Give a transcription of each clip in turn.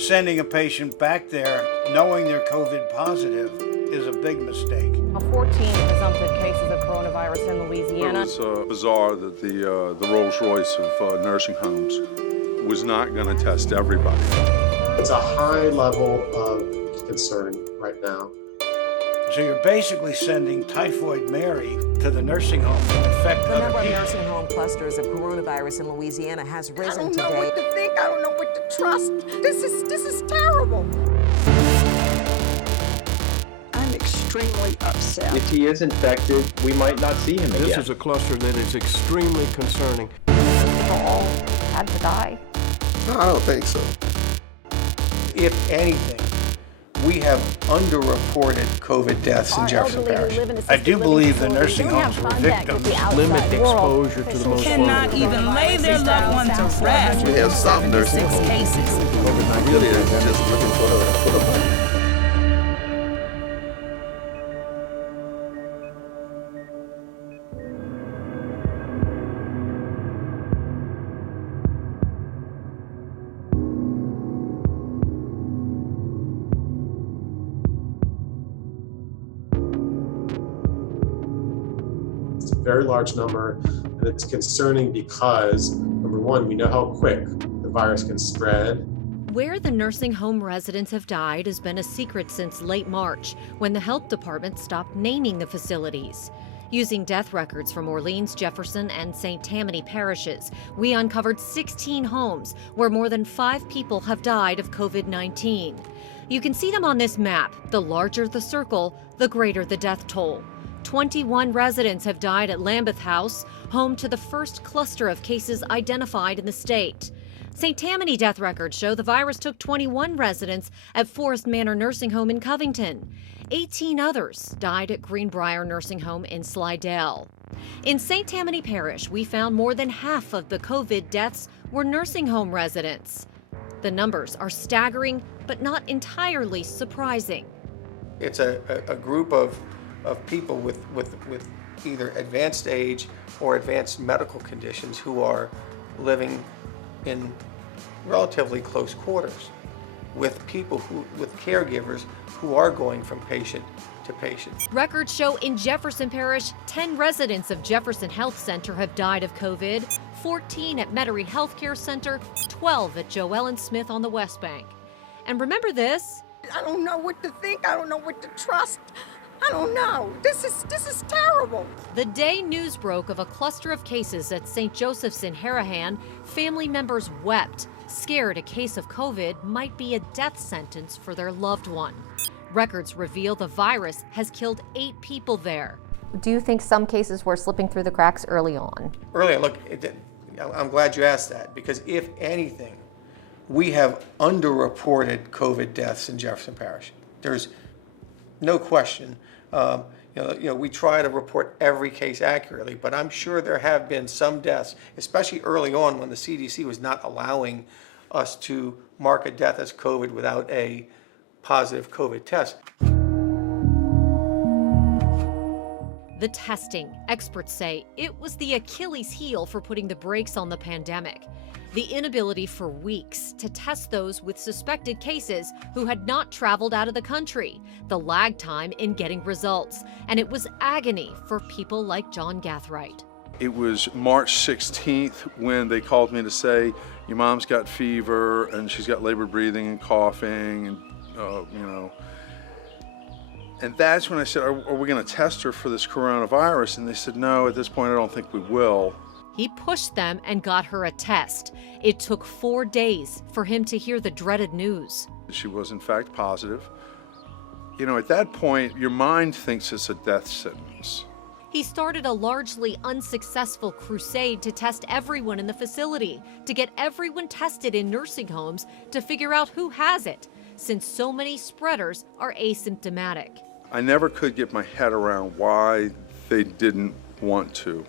Sending a patient back there knowing they're COVID positive is a big mistake. 14 presumptive cases of coronavirus in Louisiana. It was bizarre that the Rolls-Royce of nursing homes was not going to test everybody. It's a high level of concern right now. So you're basically sending Typhoid Mary to the nursing home to infect The other number of people. nursing home clusters of coronavirus in Louisiana has risen today. I don't know what to think. I don't know what to trust. This is terrible. I'm extremely upset. If he is infected, we might not see him again. This is a cluster that is extremely concerning. People all had to die. No, I don't think so. If anything, we have underreported COVID deaths in Jefferson Parish. I do believe the nursing homes were victims. Limit exposure to the most Cannot vulnerable. even lay their loved one to rest. We have some nursing homes. Cases. Really, they're just looking for a money. It's a very large number, and it's concerning because, number one, we know how quick the virus can spread. Where the nursing home residents have died has been a secret since late March, when the health department stopped naming the facilities. Using death records from Orleans, Jefferson, and St. Tammany parishes, we uncovered 16 homes where more than 5 people have died of COVID-19. You can see them on this map. The larger the circle, the greater the death toll. 21 residents have died at Lambeth House, home to the first cluster of cases identified in the state. St. Tammany death records show the virus took 21 residents at Forest Manor Nursing Home in Covington. 18 others died at Greenbrier Nursing Home in Slidell. In St. Tammany Parish, we found more than half of the COVID deaths were nursing home residents. The numbers are staggering, but not entirely surprising. It's a group of people with either advanced age or advanced medical conditions who are living in relatively close quarters with with caregivers who are going from patient to patient. Records show in Jefferson Parish, 10 residents of Jefferson Health Center have died of COVID, 14 at Metairie Healthcare Center, 12 at Joellen Smith on the West Bank. And remember this? I don't know what to think. I don't know what to trust. I don't know. This is terrible. The day news broke of a cluster of cases at St. Joseph's in Harahan, family members wept, scared a case of COVID might be a death sentence for their loved one. Records reveal the virus has killed 8 people there. Do you think some cases were slipping through the cracks early on? Earlier, look, I'm glad you asked that, because if anything, we have underreported COVID deaths in Jefferson Parish. There's no question. We try to report every case accurately, but I'm sure there have been some deaths, especially early on when the CDC was not allowing us to mark a death as COVID without a positive COVID test. The testing, experts say, it was the Achilles heel for putting the brakes on the pandemic. The inability for weeks to test those with suspected cases who had not traveled out of the country, the lag time in getting results, and it was agony for people like John Gathright. It was March 16th when they called me to say, your mom's got fever and she's got labored breathing and coughing and, And that's when I said, are we going to test her for this coronavirus? And they said, no, at this point, I don't think we will. He pushed them and got her a test. It took 4 days for him to hear the dreaded news. She was, in fact, positive. At that point, your mind thinks it's a death sentence. He started a largely unsuccessful crusade to test everyone in the facility, to get everyone tested in nursing homes to figure out who has it, since so many spreaders are asymptomatic. I never could get my head around why they didn't want to.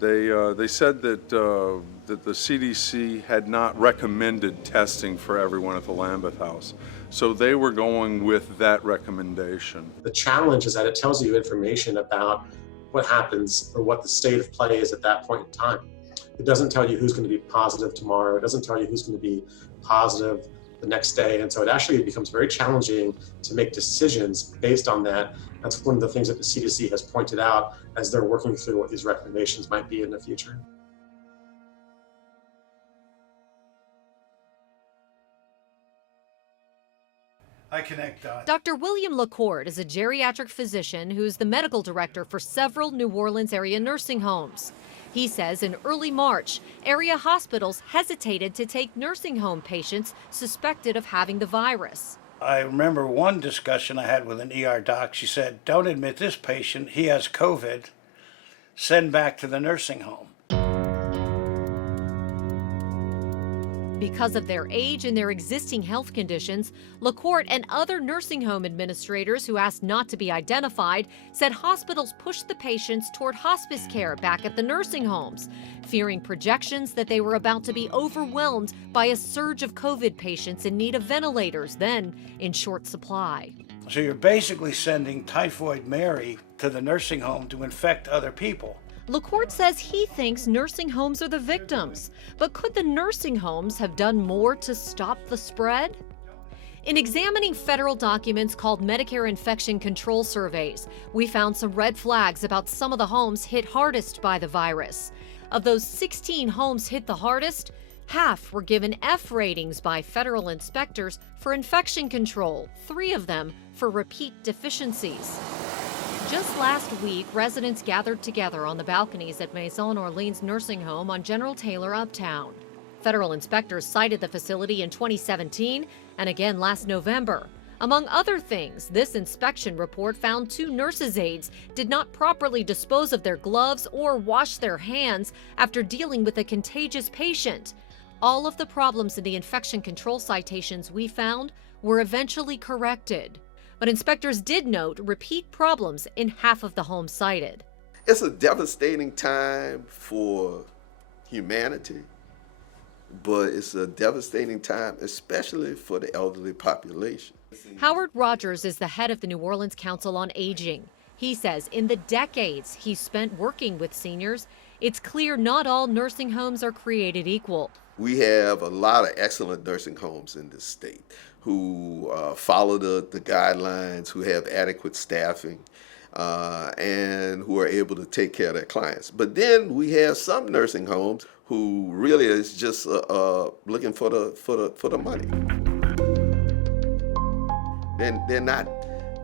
They said that the CDC had not recommended testing for everyone at the Lambeth House, so they were going with that recommendation. The challenge is that it tells you information about what happens or what the state of play is at that point in time. It doesn't tell you who's going to be positive tomorrow. It doesn't tell you who's going to be positive the next day. And so it actually becomes very challenging to make decisions based on that. That's one of the things that the CDC has pointed out as they're working through what these recommendations might be in the future. I connect dots. Dr. William LaCourte is a geriatric physician who's the medical director for several New Orleans area nursing homes. He says in early March, area hospitals hesitated to take nursing home patients suspected of having the virus. I remember one discussion I had with an ER doc. She said, don't admit this patient, he has COVID, send back to the nursing home. Because of their age and their existing health conditions, LaCourte and other nursing home administrators who asked not to be identified said hospitals pushed the patients toward hospice care back at the nursing homes, fearing projections that they were about to be overwhelmed by a surge of COVID patients in need of ventilators, then in short supply. So you're basically sending Typhoid Mary to the nursing home to infect other people. LaCourte says he thinks nursing homes are the victims, but could the nursing homes have done more to stop the spread? In examining federal documents called Medicare Infection Control Surveys, we found some red flags about some of the homes hit hardest by the virus. Of those 16 homes hit the hardest, half were given F ratings by federal inspectors for infection control, 3 of them for repeat deficiencies. Just last week, residents gathered together on the balconies at Maison Orleans Nursing Home on General Taylor Uptown. Federal inspectors cited the facility in 2017 and again last November. Among other things, this inspection report found 2 nurses' aides did not properly dispose of their gloves or wash their hands after dealing with a contagious patient. All of the problems in the infection control citations we found were eventually corrected. But inspectors did note repeat problems in half of the homes cited. It's a devastating time for humanity, but it's a devastating time, especially for the elderly population. Howard Rogers is the head of the New Orleans Council on Aging. He says in the decades he's spent working with seniors, it's clear not all nursing homes are created equal. We have a lot of excellent nursing homes in this state who follow the guidelines, who have adequate staffing, and who are able to take care of their clients. But then we have some nursing homes who really is just looking for the money. They're not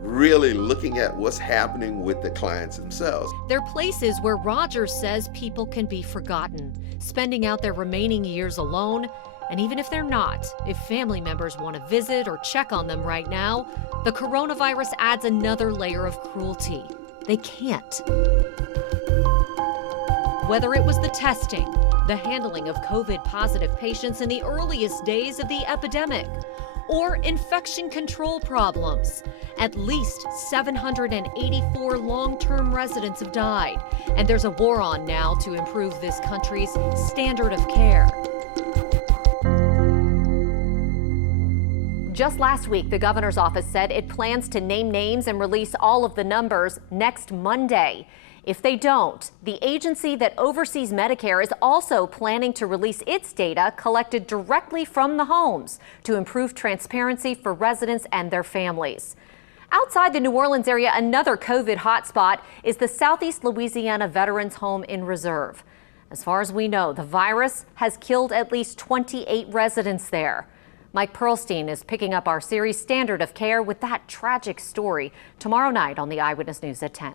really looking at what's happening with the clients themselves. They're places where Rogers says people can be forgotten, spending out their remaining years alone. And even if they're not, if family members want to visit or check on them right now, the coronavirus adds another layer of cruelty. They can't. Whether it was the testing, the handling of COVID-positive patients in the earliest days of the epidemic, or infection control problems, at least 784 long-term residents have died, and there's a war on now to improve this country's standard of care. Just last week, the governor's office said it plans to name names and release all of the numbers next Monday. If they don't, the agency that oversees Medicare is also planning to release its data collected directly from the homes to improve transparency for residents and their families. Outside the New Orleans area, another COVID hotspot is the Southeast Louisiana Veterans Home in Reserve. As far as we know, the virus has killed at least 28 residents there. Mike Perlstein is picking up our series Standard of Care with that tragic story tomorrow night on the Eyewitness News at 10.